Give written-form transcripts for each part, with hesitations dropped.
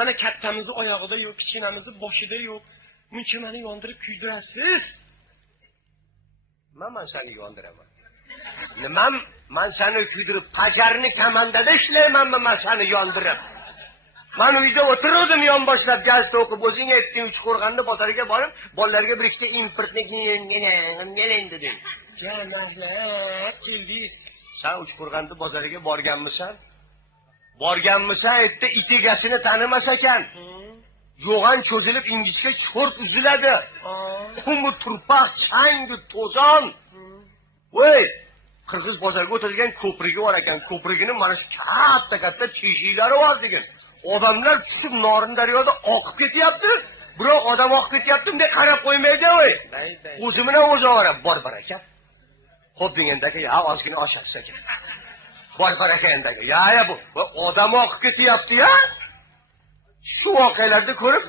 Mana kattamizni oyog'ida yo'q, kichkinamizni boshida yo'q. Muncha meni yondirib kuydirasiz. Men seni yondiraman. Nimam men seni kuydirib, qajarni kamandada ishlaymanmi men seni yondirib? Men uyda o'tirdim yonboshlab gazeta o'qib, o'zing aytding Uchqo'rg'onni bozoriga borib, bolalarga bir ikkita importni keling deding. Janob, keldingiz. Sen Uchqo'rg'onni bozoriga borganmisan? Borganmisan, aytdi it egasini tanimas ekan. Yo'g'on cho'zilib ingichka cho'rt uziladi. Bu turpoq, chang, to'zon. Voy, Qirg'iz bozoriga o'tilgan ko'prigi bor ekan. Ko'prigini mana shu katta teshiklari bor degan. Odamlar tushib Norin daryoda oqib ketyapti. Biroq odam oqib ketyapti, bunday qarab qo'ymaydi, voy. O'zi bilan o'zi ora bor baraka. Xo'p degandagi, ya ozgina oshasiz ekan. Bor baraka endagi. Ya bu odam oqib ketyapti-ya. Shu voqealarni ko'rib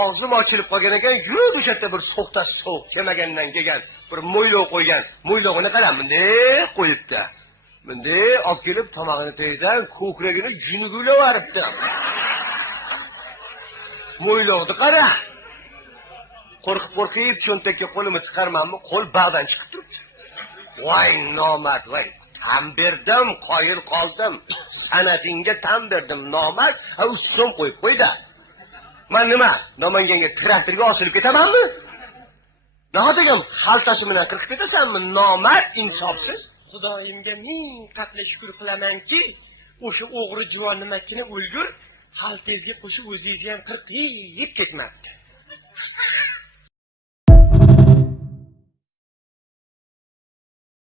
og'zim ochilib qolgan ekan, yurib o'sha bir so'qtash so'q kemagandan kelgan bir mo'ylov qo'ygan. Mo'ylovini qarang, bunday qo'yibdi. Bunday olib kelib tomog'ini tagidan ko'kragini junugulab aribdi. Mo'ylovni qara. Qo'rqib cho'ntakka qo'limni chiqarmanmi, qo'l bag'dan chiqib turibdi. Voy nomard, voy. Tam berdim, qoyil qoldim. Sanatingga tam berdim, nomard. Ha, so'm qo'yib qo'ydi. Men nima? Namanganga traktorga osilib ketamanmi? Nahotagam xaltasi bilan kirib ketasanmi? Nomard, insofsiz. Xudoyimga ming qatla shukr qilamanki, o'sha o'g'ri juvon nimakini o'lgur, xaltangizga qo'shib o'zingizni ham qirqib ketmabdi.